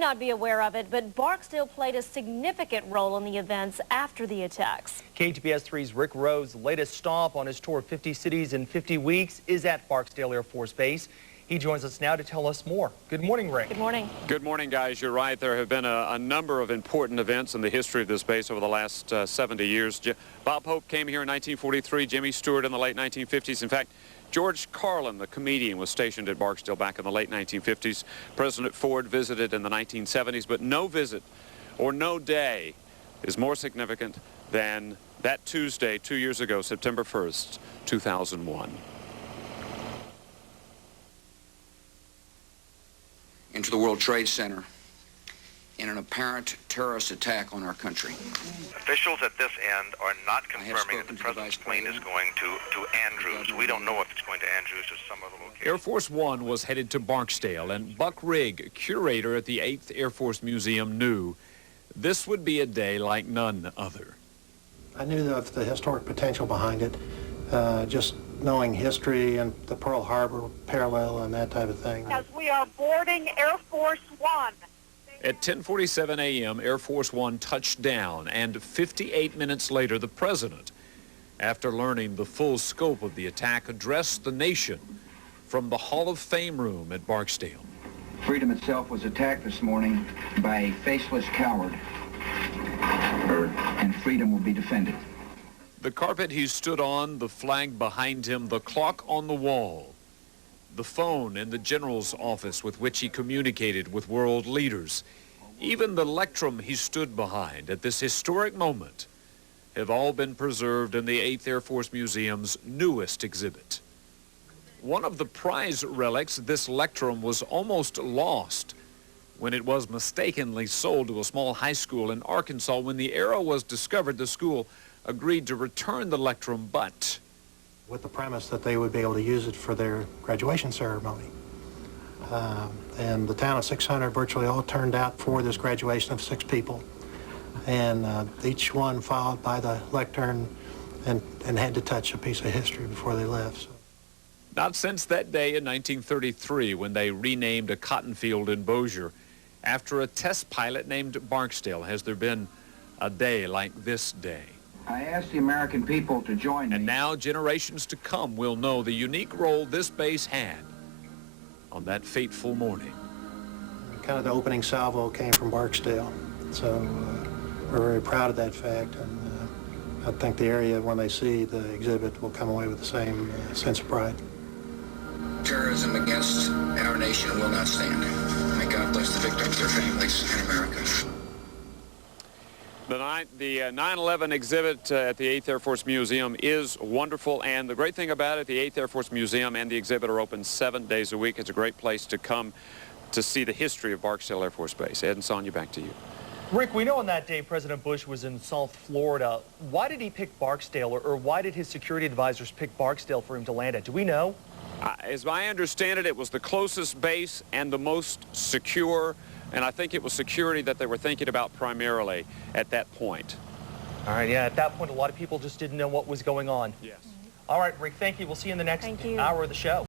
not be aware of it, but Barksdale played a significant role in the events after the attacks. KTBS 3's Rick Rowe's latest stop on his tour of 50 cities in 50 weeks is at Barksdale Air Force Base. He joins us now to tell us more. Good morning, Rick. Good morning. Good morning, guys. You're right. There have been a number of important events in the history of this base over the last 70 years. Bob Hope came here in 1943, Jimmy Stewart in the late 1950s. In fact, George Carlin, the comedian, was stationed at Barksdale back in the late 1950s. President Ford visited in the 1970s, but no visit or no day is more significant than that Tuesday 2 years ago, September 1st, 2001. Into the World Trade Center in an apparent terrorist attack on our country. Officials at this end are not confirming that the president's plane is going to Andrews. We don't know if it's going to Andrews or some other location. Air Force One was headed to Barksdale, and Buck Rigg, curator at the 8th Air Force Museum, knew this would be a day like none other. I knew of the historic potential behind it, just knowing history and the Pearl Harbor parallel and that type of thing. As we are boarding Air Force One. At 10:47 a.m., Air Force One touched down, and 58 minutes later, the president, after learning the full scope of the attack, addressed the nation from the Hall of Fame room at Barksdale. Freedom itself was attacked this morning by a faceless coward, and freedom will be defended. The carpet he stood on, the flag behind him, the clock on the wall, the phone in the general's office with which he communicated with world leaders, even the lectrum he stood behind at this historic moment have all been preserved in the 8th Air Force Museum's newest exhibit. One of the prize relics, this lectrum, was almost lost when it was mistakenly sold to a small high school in Arkansas. When the error was discovered, the school agreed to return the lectrum, but with the premise that they would be able to use it for their graduation ceremony. And the town of 600 virtually all turned out for this graduation of 6 people. And each one followed by the lectern and had to touch a piece of history before they left. So. Not since that day in 1933 when they renamed a cotton field in Bossier after a test pilot named Barksdale has there been a day like this day. I asked the American people to join me. And now generations to come will know the unique role this base had on that fateful morning. Kind of the opening salvo came from Barksdale, so we're very proud of that fact, and I think the area, when they see the exhibit, will come away with the same sense of pride. Terrorism against our nation will not stand. May God bless the victims, their families, and America. The 9/11 exhibit at the 8th Air Force Museum is wonderful, and the great thing about it, the 8th Air Force Museum and the exhibit are open 7 days a week. It's a great place to come to see the history of Barksdale Air Force Base. Ed and Sonia, back to you. Rick, we know on that day President Bush was in South Florida. Why did he pick Barksdale, or why did his security advisors pick Barksdale for him to land at? Do we know? As I understand it, it was the closest base and the most secure, and I think it was security that they were thinking about primarily at that point. All right, yeah, at that point, a lot of people just didn't know what was going on. Yes. All right, Rick, thank you. We'll see you in the next hour of the show.